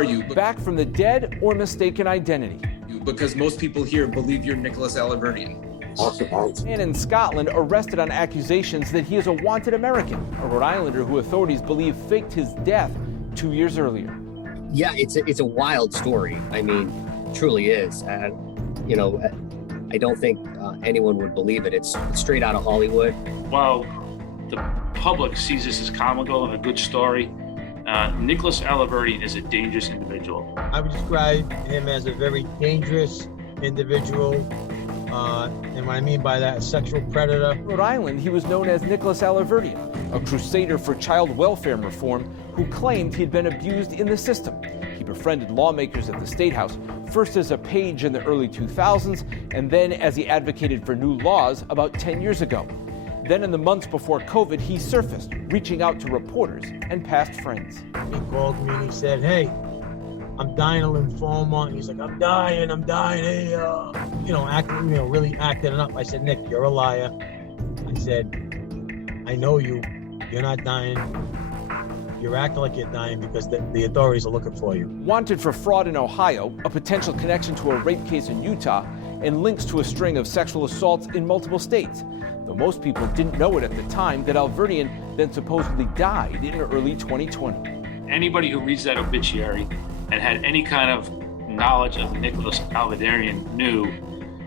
are you? Back from the dead or mistaken identity? Because most people here believe you're Nicholas Alahverdian. A man in Scotland arrested on accusations that he is a wanted American, a Rhode Islander who authorities believe faked his death 2 years earlier. Yeah, it's a wild story. I mean, truly is. You know, I don't think anyone would believe it. It's straight out of Hollywood. While the public sees this as comical and a good story, Nicholas Alahverdian is a dangerous individual. I would describe him as a very dangerous individual. And what I mean by that, a sexual predator. In Rhode Island, he was known as Nicholas Alahverdian, a crusader for child welfare reform who claimed he'd been abused in the system. He befriended lawmakers at the State House, first as a page in the early 2000s, and then as he advocated for new laws about 10 years ago. Then in the months before COVID, he surfaced, reaching out to reporters and past friends. He called me and he said, "Hey, I'm dying of lymphoma." And he's like, I'm dying, hey, really acting it up. I said, "Nick, you're a liar." I said, "I know you're not dying. You're acting like you're dying because the authorities are looking for you." Wanted for fraud in Ohio, a potential connection to a rape case in Utah, and links to a string of sexual assaults in multiple states. Though most people didn't know it at the time that Alahverdian then supposedly died in early 2020. Anybody who reads that obituary and had any kind of knowledge of Nicholas Alahverdian knew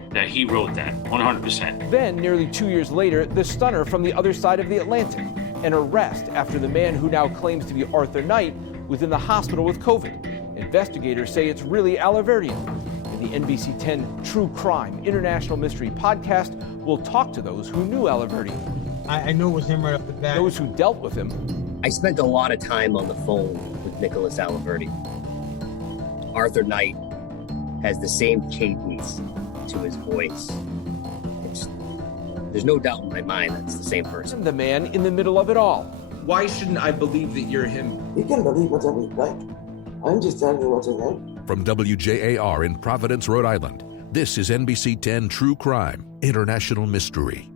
that he wrote that, 100%. Then, nearly 2 years later, the stunner from the other side of the Atlantic. An arrest after the man who now claims to be Arthur Knight was in the hospital with COVID. Investigators say it's really Alahverdian. In the NBC 10 True Crime International Mystery podcast, we'll talk to those who knew Alahverdian. I knew it was him right off the bat. Those who dealt with him. I spent a lot of time on the phone with Nicholas Alahverdian. Arthur Knight has the same cadence to his voice. There's no doubt in my mind that's the same person. The man in the middle of it all. Why shouldn't I believe that you're him? You can believe whatever you like. I'm just telling you what I know. From WJAR in Providence, Rhode Island, this is NBC 10 True Crime International Mystery.